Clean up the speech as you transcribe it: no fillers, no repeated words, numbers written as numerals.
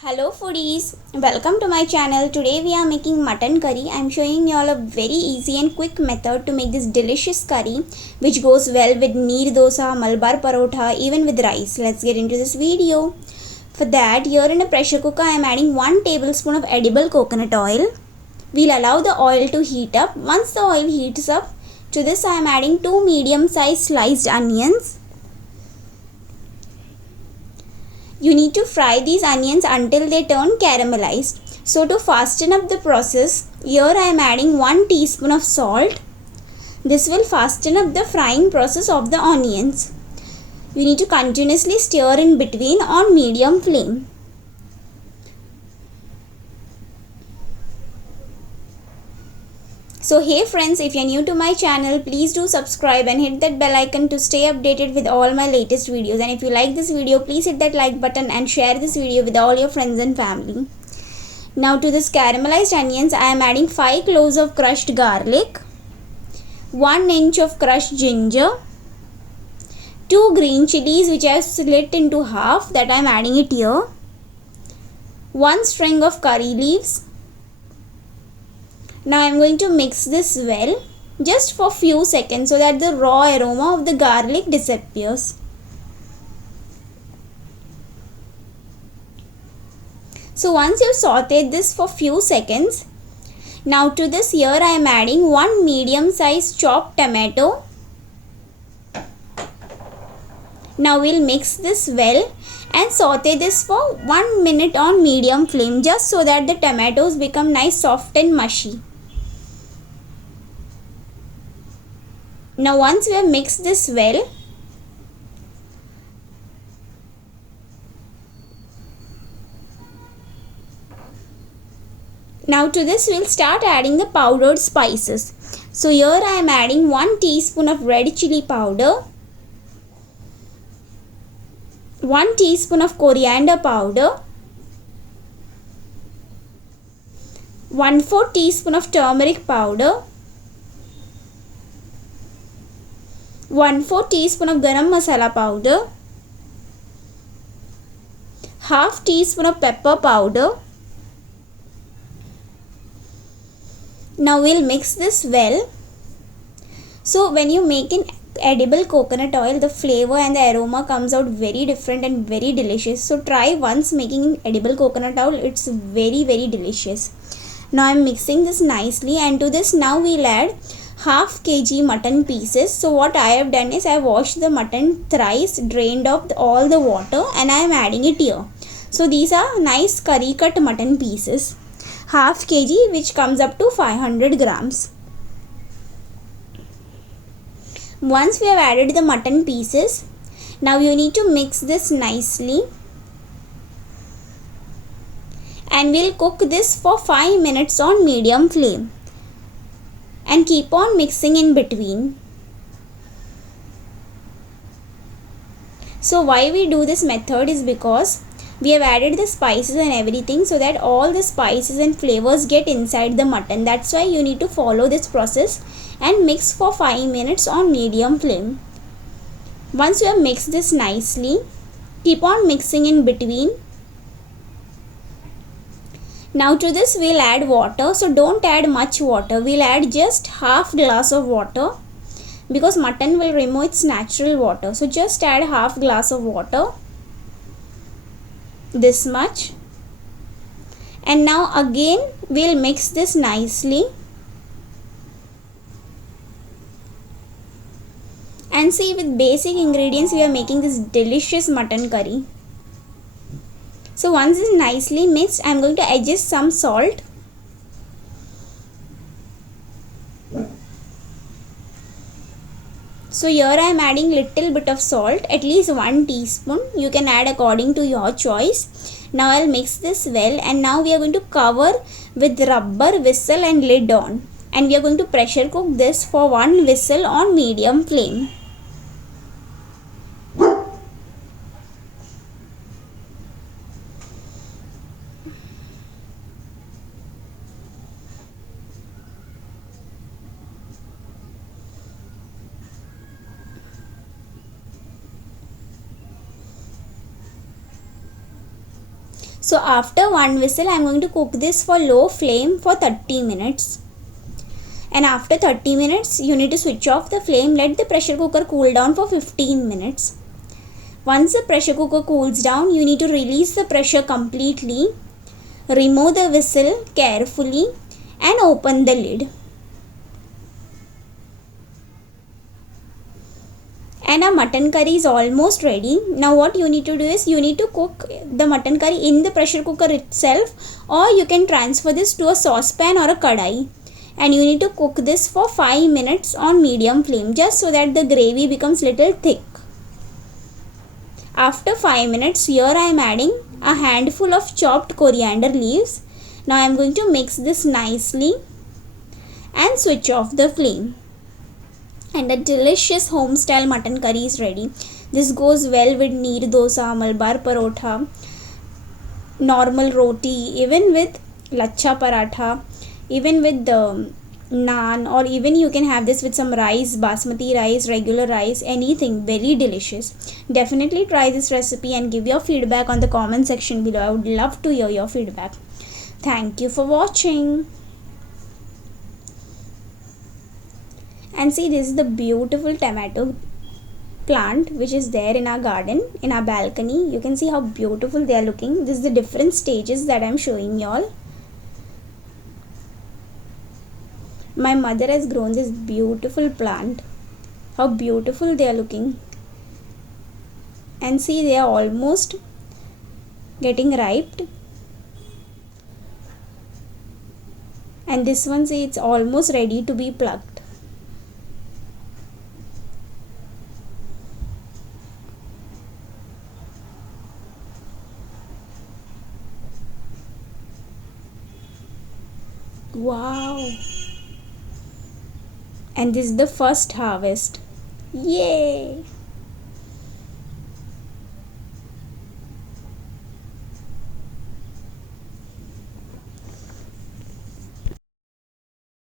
Hello foodies, welcome to my channel. Today we are making mutton curry. I am showing you all a very easy and quick method to make this delicious curry which goes well with neer dosa, malabar parotha, even with rice. Let's get into this video. For that, here in a pressure cooker I am adding 1 tablespoon of edible coconut oil. We'll allow the oil to heat up. Once the oil heats up, to this I am adding 2 medium sized sliced onions. You need to fry these onions until they turn caramelized. So to fasten up the process, here I am adding 1 teaspoon of salt. This will fasten up the frying process of the onions. You need to continuously stir in between on medium flame. So hey friends, if you are new to my channel, please do subscribe and hit that bell icon to stay updated with all my latest videos. And if you like this video, please hit that like button and share this video with all your friends and family. Now to this caramelized onions, I am adding 5 cloves of crushed garlic, 1 inch of crushed ginger, 2 green chilies which I have slit into half, that I am adding it here, 1 string of curry leaves. Now I am going to mix this well just for few seconds so that the raw aroma of the garlic disappears. So once you sauteed this for few seconds, now to this here I am adding 1 medium sized chopped tomato. Now we'll mix this well and saute this for 1 minute on medium flame just so that the tomatoes become nice soft and mushy. Now once we have mixed this well, now to this we'll start adding the powdered spices. So here I am adding 1 teaspoon of red chili powder, 1 teaspoon of coriander powder, 1/4 teaspoon of turmeric powder, 1/4 teaspoon of garam masala powder, half teaspoon of pepper powder. Now we'll mix this well. So when you make in edible coconut oil, the flavor and the aroma comes out very different and very delicious. So try once making in edible coconut oil. It's very delicious. Now I'm mixing this nicely, and to this now we'll add half kg mutton pieces. So what I have done is I washed the mutton thrice, drained off all the water, and I am adding it here. So these are nice curry cut mutton pieces, half kg, which comes up to 500 grams. Once we have added the mutton pieces, now you need to mix this nicely, and we'll cook this for 5 minutes on medium flame and keep on mixing in between. So why we do this method is because we have added the spices and everything so that all the spices and flavors get inside the mutton. That's why you need to follow this process and mix for 5 minutes on medium flame. Once you have mixed this nicely, keep on mixing in between. Now to this we'll add water. So don't add much water. We'll add just half glass of water because mutton will remove its natural water. So just add half glass of water, this much. And now again we'll mix this nicely. And see, with basic ingredients we are making this delicious mutton curry. So once this is nicely mixed, I am going to adjust some salt. So here I am adding little bit of salt, at least 1 teaspoon. You can add according to your choice. Now I'll mix this well, and now we are going to cover with rubber whistle and lid on. And we are going to pressure cook this for 1 whistle on medium flame. So after one whistle, I am going to cook this for low flame for 30 minutes. And after 30 minutes, you need to switch off the flame. Let the pressure cooker cool down for 15 minutes. Once the pressure cooker cools down, you need to release the pressure completely. Remove the whistle carefully and open the lid. And our mutton curry is almost ready. Now what you need to do is you need to cook the mutton curry in the pressure cooker itself, or you can transfer this to a saucepan or a kadai. And you need to cook this for 5 minutes on medium flame, just so that the gravy becomes little thick. After 5 minutes, here I am adding a handful of chopped coriander leaves. Now I am going to mix this nicely and switch off the flame. And a delicious home style mutton curry is ready. This goes well with neer dosa, Malabar parotha, normal roti, even with lacha paratha, even with the naan, or even you can have this with some rice, basmati rice, regular rice, anything. Very delicious. Definitely try this recipe and give your feedback on the comment section below. I would love to hear your feedback. Thank you for watching. And see, this is the beautiful tomato plant which is there in our garden, in our balcony. You can see how beautiful they are looking. This is the different stages that I am showing y'all. My mother has grown this beautiful plant. How beautiful they are looking. And see, they are almost getting ripe. And this one, see, it's almost ready to be plucked. Wow. And this is the first harvest. Yay!